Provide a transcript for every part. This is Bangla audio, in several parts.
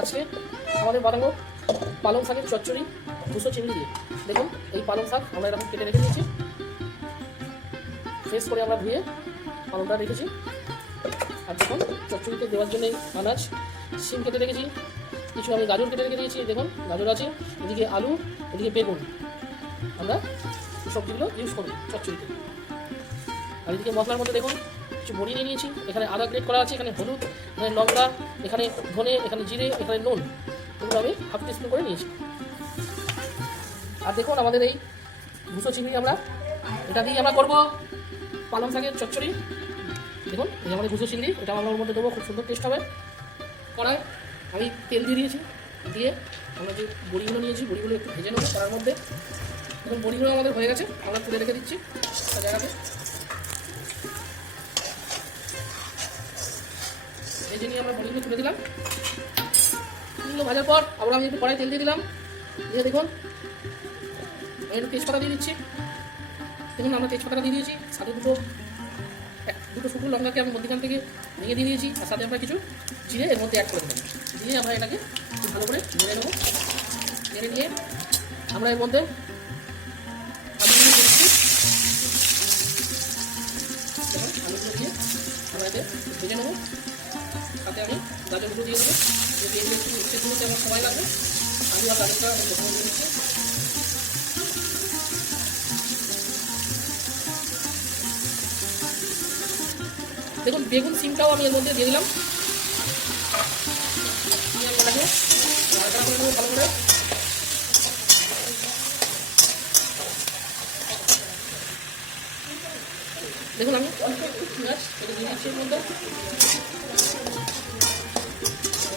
আজকে আমাদের বানাবো পালং শাকের চচ্চড়ি, দুশো চিংড়ি দিয়ে। দেখুন, এই পালং শাক আমরা এরকম কেটে রেখে দিয়েছি। ফ্রেশ করে আমরা ধুয়ে পালংটা রেখেছি। আর দেখুন, চচ্চড়িতে দেওয়ার জন্য আনাজ সিম কেটে রেখেছি, কিছু আমি গাজর কেটে রেখে দিয়েছি। দেখুন, গাজর আছে, এদিকে আলু, এদিকে বেগুন। আমরা সবজিগুলো ইউজ করি চচ্চড়িতে। আর এদিকে মশলার মধ্যে দেখুন কিছু বড়ি নিয়ে নিয়েছি। এখানে আদা গ্রেট করা আছে, এখানে হলুদ, এখানে লঙ্কা, এখানে ধনে, এখানে জিরে, এখানে নুন, এগুলো আমি হাফ টিস্পুন করে নিয়েছি। আর দেখুন আমাদের এই দুশো চিংড়ি আমরা, এটা দিয়ে আমরা করব পালং শাকের চচ্চড়ি। দেখুন, এই আমাদের দুশো চিংড়ি, এটা আমরা ওর মধ্যে দেবো, খুব সুন্দর টেস্ট হবে। কড়াই, আমি তেল দিয়ে দিয়েছি, দিয়ে আমরা যে বড়িগুলো নিয়েছি, বড়িগুলো একটু ভেজে নেব কড়ার মধ্যে। দেখুন, বড়িগুলো আমাদের হয়ে গেছে, আমরা তুলে রেখে দিচ্ছি জায়গাতে। ভেজে নিয়ে আমরা বড়িগুলো তুলে দিলাম ভাজার পর আবার আমি একটু কড়াই তেল দিয়ে দিলাম। দিয়ে দেখুন একটু তেজপাতা দিয়ে দিচ্ছি। দেখুন, আমরা তেজপাতাটা দিয়ে দিয়েছি, সাথে দুটো দুটো শুকনো লঙ্কাকে আমি মধ্যখান থেকে ভেঙে দিয়ে দিয়েছি, আর সাথে আমরা কিছু জিরে এর মধ্যে অ্যাড করে দেবো। দিয়ে আমরা এটাকে ভালো করে নেড়ে নেব। নেড়ে নিয়ে আমরা এর মধ্যে আলুগুলো দিয়ে আমরা এতে ভেজে নেব। সাথে আমি গাজরগুলো দিয়ে দেবো। যদি এগুলো একটু সেদ্ধ হতে আমার সময় লাগবে। আলু আর গাজরটা আমি প্রথমে দিয়ে দিচ্ছি দেখুন, বেগুন সিমটাও আমি এর মধ্যে দিয়ে দিলাম। ভালো করে। দেখুন আমি অল্প একটু পেঁয়াজ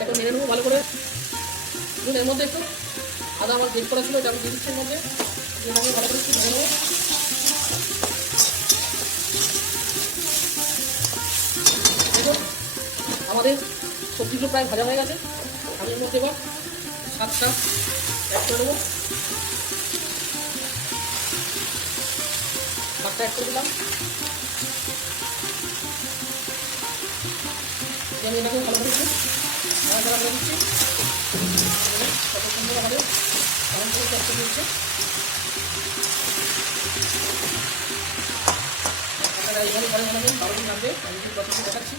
এটা দিয়ে নেব ভালো করে। দেখুন, এর মধ্যে একটু আদা আমার বের করা ছিল, এটা আমি দিয়ে মধ্যে। আমি ভালো করে একটু নেব। দেখুন, আমাদের সবজিগুলো প্রায় ভাজা হয়ে গেছে। আমি এর মধ্যে এবার সাতটা অ্যাড করে দেবো সাতটা অ্যাড করে দিলাম। আমি এটাকে ভালো করে নাড়াচাড়া করে দিচ্ছি কত সুন্দর গরম করে চচ্চড়ি হচ্ছে আপনারা এইভাবে ঘরে বানাবেন বারো দিন আসবে আমি কিন্তু প্রথমে দেখাচ্ছি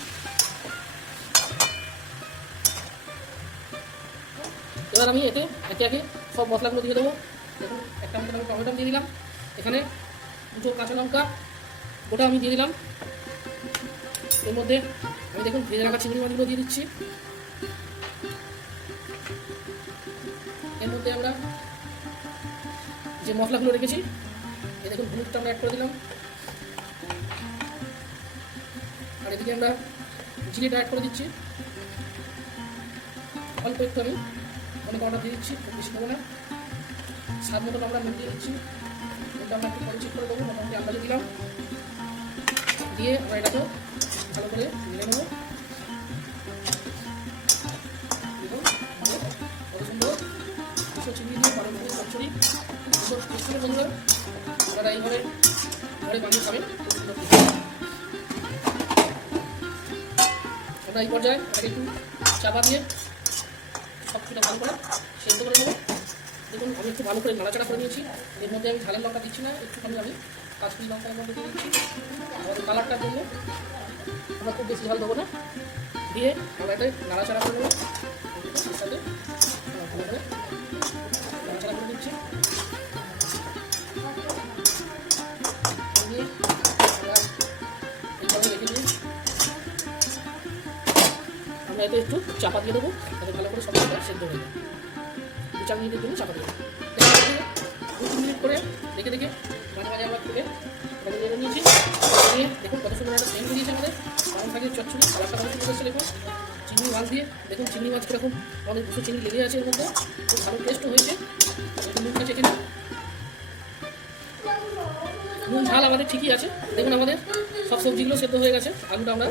এবার আমি এতে একে একে সব মশলাগুলো দিয়ে দেবো। দেখুন, একটা মতো আমি টমেটো দিয়ে দিলাম। এখানে দুটো কাঁচা লঙ্কা ওটা আমি দিয়ে দিলাম। এর মধ্যে আমি দেখুন ভেজে রাখা চিংড়ি মাছগুলো দিয়ে দিচ্ছি। এর মধ্যে আমরা যে মশলাগুলো রেখেছি, এই দেখুন, হলুদটা আমরা অ্যাড করে দিলাম। আর এদিকে আমরা জিরেটা অ্যাড করে দিচ্ছি। অল্প একটু আমি অনেক অর্ডার দিয়ে দিচ্ছি, খুব বেশি দেবো না। স্বাদ মতন আমরা নুন দিয়ে দিচ্ছি। নুনটা আমরা একটু পরিচিত করে দেবো, মোটামুটি আন্দাজে দিলাম। দিয়ে আমরা এটাকে ভালো করে মিলে নেব এই পর্যায়ে এটাকে একটু চাপা দিয়ে সব কিছুটা ভালো করে সেদ্ধ করে নেব। দেখুন, আমি একটু ভালো করে নাড়াচাড়া করে নিয়েছি। এর মধ্যে আমি ঝালের লঙ্কা দিচ্ছি না, একটুখানি আমি কাশ্মীরি লঙ্কা এর মধ্যে দিয়ে দিচ্ছি। আমাদের কালারটার জন্য আমরা খুব বেশি ঝাল দেবো না। দিয়ে আমরা এটা নাড়াচাড়া করে এর সাথে নাড়াচাড়া করে দিচ্ছি দিয়ে আমরা এতে একটু চাপা দিয়ে দেবো। যাতে ভালো করে সবজিটা সেদ্ধ হয়ে যায়। দু চার মিনিটের জন্য চাপা দেবো। দু তিন মিনিট করে দেখে দেখে মাঝে মাঝে আমরা তুলে নিয়েছি দিয়ে দেখুন কত সুন্দর একটা সেন্ট দিয়েছে আমাদের পালং শাকের চচ্চড়ি কালারটা কত সুন্দর এসেছে চিংড়ি মাছ দিয়ে দেখুন চিংড়ি মাছ কীরকম আমাদের দুশো চিংড়ি লেগে আছে এর মধ্যে খুব ভালো টেস্টও হয়েছে একটু নুনটা চেখে নুন ঝাল আমাদের ঠিকই আছে দেখুন আমাদের সব সবজিগুলো সেদ্ধ হয়ে গেছে আলুটা আমরা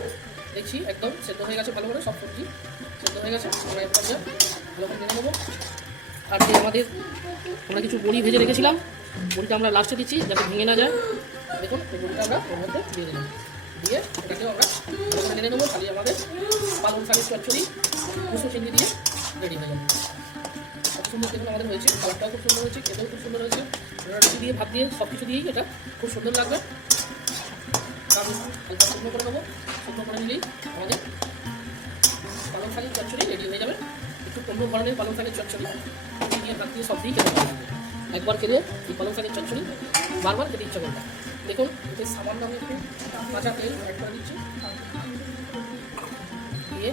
দেখছি একদম সেদ্ধ হয়ে গেছে ভালো করে সব সবজি সেদ্ধ হয়ে গেছে আমরা এক পর্যায়ে ভালো করে নেব আর যে আমাদের আমরা কিছু বড়ি ভেজে রেখেছিলাম। বড়িটা আমরা লাস্টে দিচ্ছি, যাতে ভেঙে না যায়। দেখুন, এই বড়িটা আমরা ওর মধ্যে দিয়ে দিলাম। দিয়ে এটাকেও আমরা নেড়ে নেব, খালি আমাদের পালং শাকের চচ্চড়ি, দুশো চিংড়ি দিয়ে রেডি হয়ে যাবে। খুব সুন্দর দেখুন আমাদের হয়েছে, কালারটাও খুব সুন্দর হয়েছে, খেতেও খুব সুন্দর হয়েছে। রুটি দিয়ে, ভাত দিয়ে সব কিছু দিয়েই এটা খুব সুন্দর লাগবে। আমি হালকা শুকনো করে দেবো শুকনো করে নিলেই আমাদের পালং শাকের চচ্চড়ি রেডি হয়ে যাবে। একটু অন্য ধরনের পালং শাকের চচ্চড়ি। দিয়ে দিয়ে সব দিয়েই খেতে পারবে একবার খেলে এই পালং শাকের চচ্চড়ি, বারবার খেতে ইচ্ছা করবে দেখুন, এতে সামান্য কাঁচা তেল অ্যাড করে দিচ্ছি। দিয়ে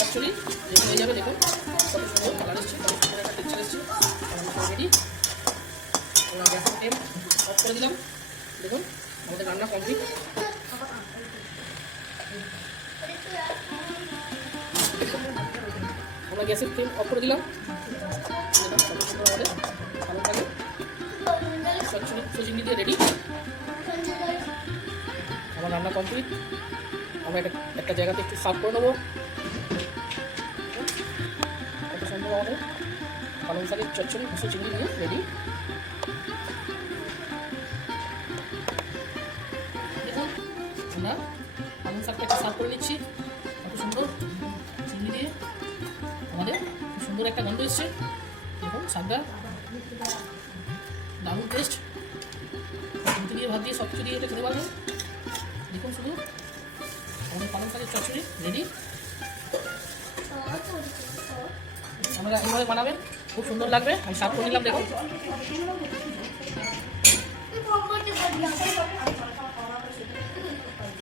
চচ্চড়ি যাবে, দেখুন। একটা অফ করে দিলাম। দেখুন, আমাদের রান্না কমপ্লিট আমরা গ্যাসের ফ্লেম অফ করে দিলাম। আমাদের সুচিনি দিয়ে রেডি আমার রান্না কমপ্লিট আমরা একটা একটা জায়গাতে একটু সার্ভ করে নেব। কত সুন্দর আমাদের পালং শাকের চচ্চড়ি চিংড়ি দিয়ে রেডি করে নিচ্ছি। কত সুন্দর চিংড়ি দিয়ে। আমাদের খুব সুন্দর একটা গন্ধ এসছে। দেখুন শাকটা দারুণ টেস্ট রুটি দিয়ে ভাত দিয়ে সব কিছু দিয়ে এটা খেতে পারবেন। দেখুন শুধু। আমাদের পালং শাকের চচ্চড়ি রেডি আপনারা এইভাবে বানাবেন। খুব সুন্দর লাগবে। আমি সার্ভ করে নিলাম, দেখুন.